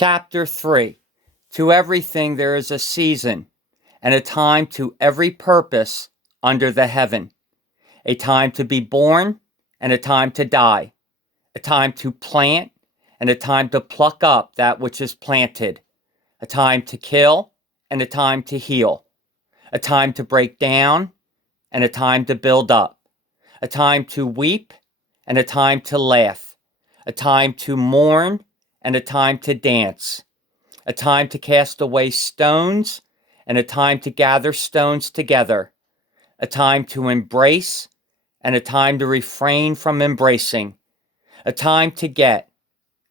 Chapter 3. To everything there is a season, and a time to every purpose under the heaven. A time to be born, and a time to die. A time to plant, and a time to pluck up that which is planted. A time to kill, and a time to heal. A time to break down, and a time to build up. A time to weep, and a time to laugh. A time to mourn, and a time to dance. A time to cast away stones, and a time to gather stones together. A time to embrace, and a time to refrain from embracing. A time to get,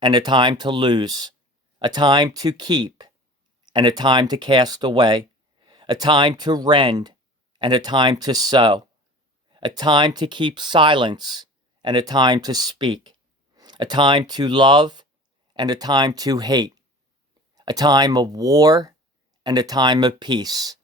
and a time to lose. A time to keep, and a time to cast away. A time to rend, and a time to sow. A time to keep silence, and a time to speak. A time to love, and a time to hate. A time of war, and a time of peace.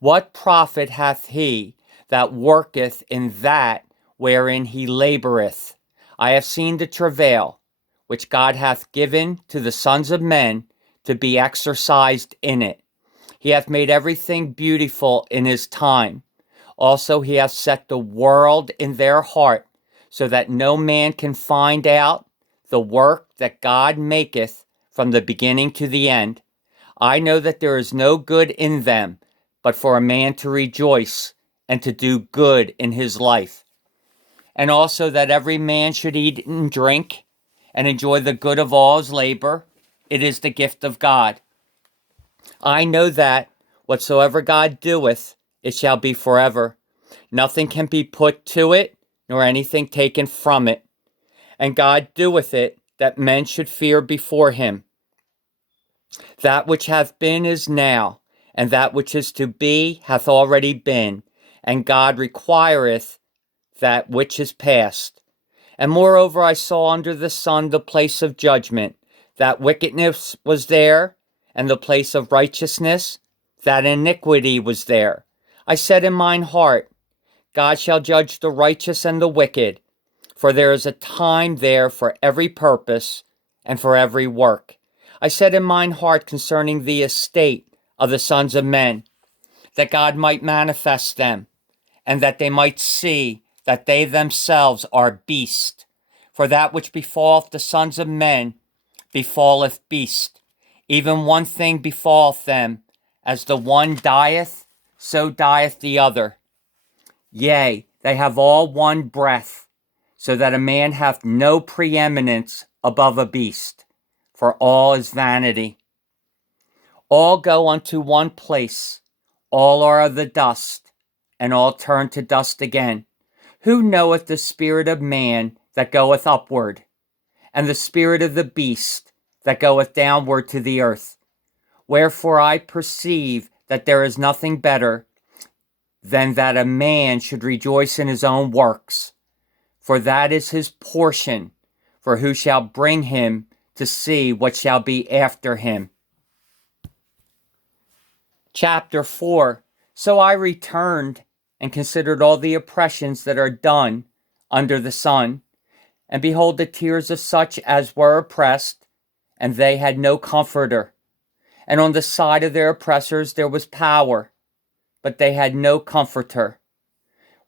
What profit hath he that worketh in that wherein he laboureth? I have seen the travail which God hath given to the sons of men to be exercised in it. He hath made everything beautiful in his time. Also he hath set the world in their heart, so that no man can find out the work that God maketh from the beginning to the end. I know that there is no good in them, but for a man to rejoice and to do good in his life. And also that every man should eat and drink and enjoy the good of all his labor. It is the gift of God. I know that whatsoever God doeth, it shall be forever. Nothing can be put to it, nor anything taken from it. And God doeth it, that men should fear before him. That which hath been is now, and that which is to be hath already been, and God requireth that which is past. And moreover I saw under the sun the place of judgment, that wickedness was there, and the place of righteousness, that iniquity was there. I said in mine heart, God shall judge the righteous and the wicked, for there is a time there for every purpose and for every work. I said in mine heart concerning the estate of the sons of men, that God might manifest them, and that they might see that they themselves are beasts. For that which befalleth the sons of men befalleth beast. Even one thing befalleth them, as the one dieth, so dieth the other. Yea, they have all one breath, so that a man hath no preeminence above a beast, for all is vanity. All go unto one place, all are of the dust, and all turn to dust again. Who knoweth the spirit of man that goeth upward, and the spirit of the beast that goeth downward to the earth? Wherefore I perceive that there is nothing better than that a man should rejoice in his own works, for that is his portion. For who shall bring him to see what shall be after him? Chapter 4. So I returned and considered all the oppressions that are done under the sun, and behold the tears of such as were oppressed, and they had no comforter. And on the side of their oppressors there was power, but they had no comforter.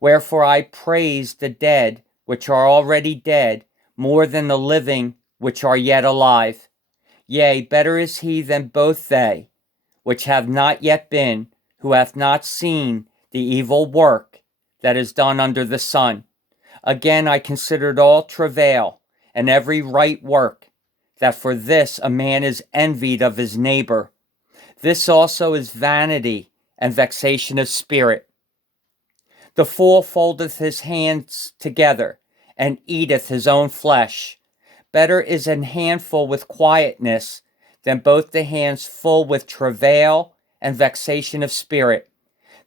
Wherefore I praise the dead which are already dead, more than the living which are yet alive. Yea, better is he than both they, which have not yet been, who hath not seen the evil work that is done under the sun. Again I considered all travail, and every right work, that for this a man is envied of his neighbor. This also is vanity and vexation of spirit. The fool foldeth his hands together, and eateth his own flesh. Better is an handful with quietness than both the hands full with travail and vexation of spirit.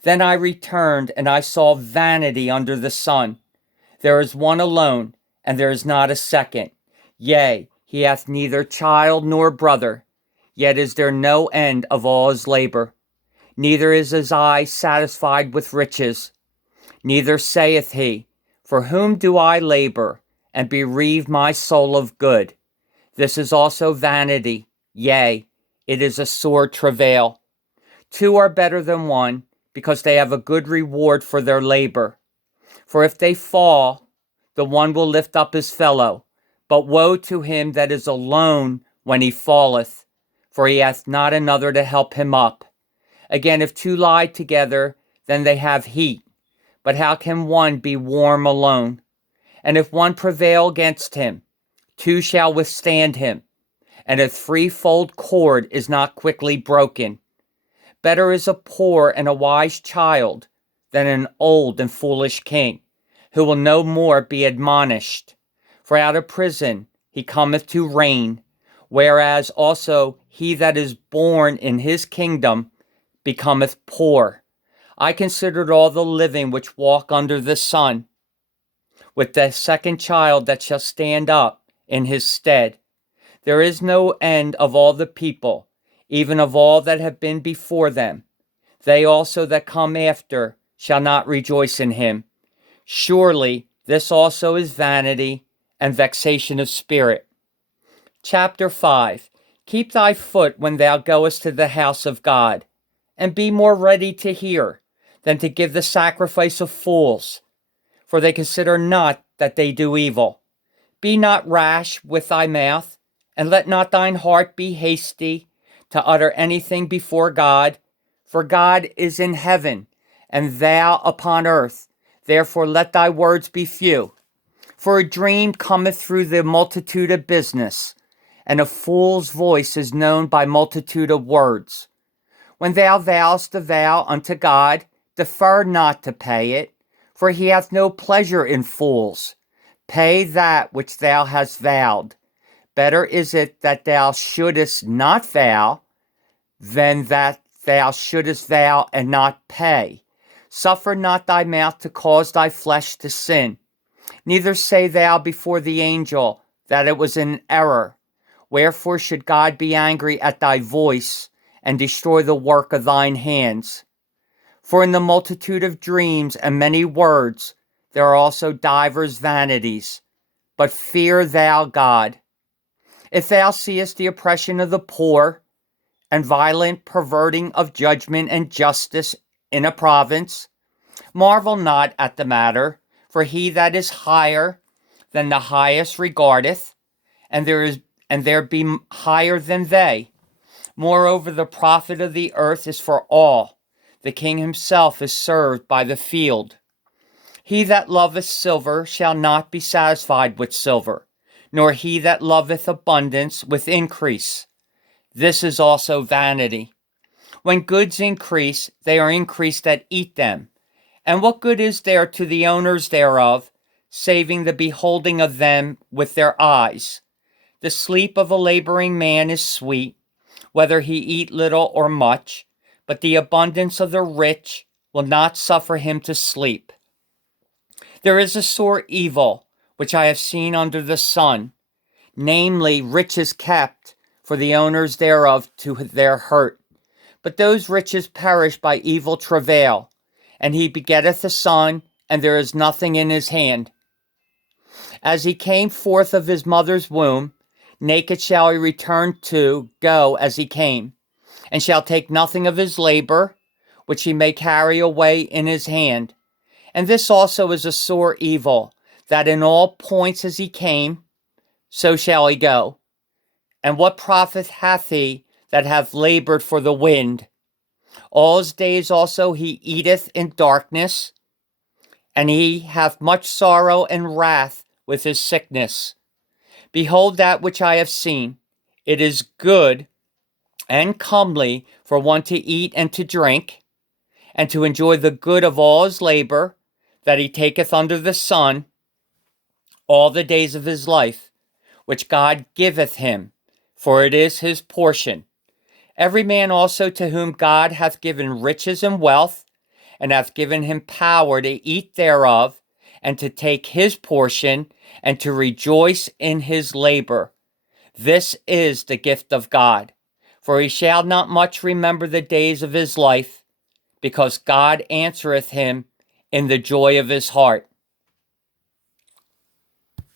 Then I returned, and I saw vanity under the sun. There is one alone, and there is not a second. Yea, he hath neither child nor brother, yet is there no end of all his labor. Neither is his eye satisfied with riches. Neither saith he, for whom do I labor, and bereave my soul of good? This is also vanity, Yea, it is a sore travail. Two are better than one, because they have a good reward for their labor. For if they fall, the one will lift up his fellow. But woe to him that is alone when he falleth, for he hath not another to help him up. Again, if two lie together, then they have heat. But how can one be warm alone? And if one prevail against him, two shall withstand him. And a threefold cord is not quickly broken. Better is a poor and a wise child than an old and foolish king, who will no more be admonished. For out of prison he cometh to reign, whereas also he that is born in his kingdom becometh poor. I considered all the living which walk under the sun, with the second child that shall stand up in his stead. There is no end of all the people, even of all that have been before them. They also that come after shall not rejoice in him. Surely this also is vanity and vexation of spirit. Chapter 5. Keep thy foot when thou goest to the house of God, and be more ready to hear than to give the sacrifice of fools, for they consider not that they do evil. Be not rash with thy mouth, and let not thine heart be hasty to utter anything before God. For God is in heaven, and thou upon earth. Therefore let thy words be few. For a dream cometh through the multitude of business, and a fool's voice is known by multitude of words. When thou vowest a vow unto God, defer not to pay it, for he hath no pleasure in fools. Pay that which thou hast vowed. Better is it that thou shouldest not vow, than that thou shouldest vow and not pay. Suffer not thy mouth to cause thy flesh to sin. Neither say thou before the angel that it was an error. Wherefore should God be angry at thy voice, and destroy the work of thine hands? For in the multitude of dreams and many words there are also divers vanities. But fear thou God. If thou seest the oppression of the poor, and violent perverting of judgment and justice in a province, marvel not at the matter, for he that is higher than the highest regardeth, and there be higher than they. Moreover, the profit of the earth is for all. The king himself is served by the field. He that loveth silver shall not be satisfied with silver, nor he that loveth abundance with increase. This is also vanity. When goods increase, they are increased that eat them. And what good is there to the owners thereof, saving the beholding of them with their eyes? The sleep of a laboring man is sweet, whether he eat little or much, but the abundance of the rich will not suffer him to sleep. There is a sore evil, which I have seen under the sun, namely riches kept for the owners thereof to their hurt. But those riches perish by evil travail, and he begetteth a son, and there is nothing in his hand. As he came forth of his mother's womb, naked shall he return to go as he came, and shall take nothing of his labor, which he may carry away in his hand. And this also is a sore evil, that in all points as he came, so shall he go. And what profit hath he that hath labored for the wind? All his days also he eateth in darkness, and he hath much sorrow and wrath with his sickness. Behold that which I have seen. It is good and comely for one to eat and to drink, and to enjoy the good of all his labor, that he taketh under the sun all the days of his life, which God giveth him, for it is his portion. Every man also to whom God hath given riches and wealth, and hath given him power to eat thereof, and to take his portion, and to rejoice in his labor. This is the gift of God. For he shall not much remember the days of his life, because God answereth him in the joy of his heart.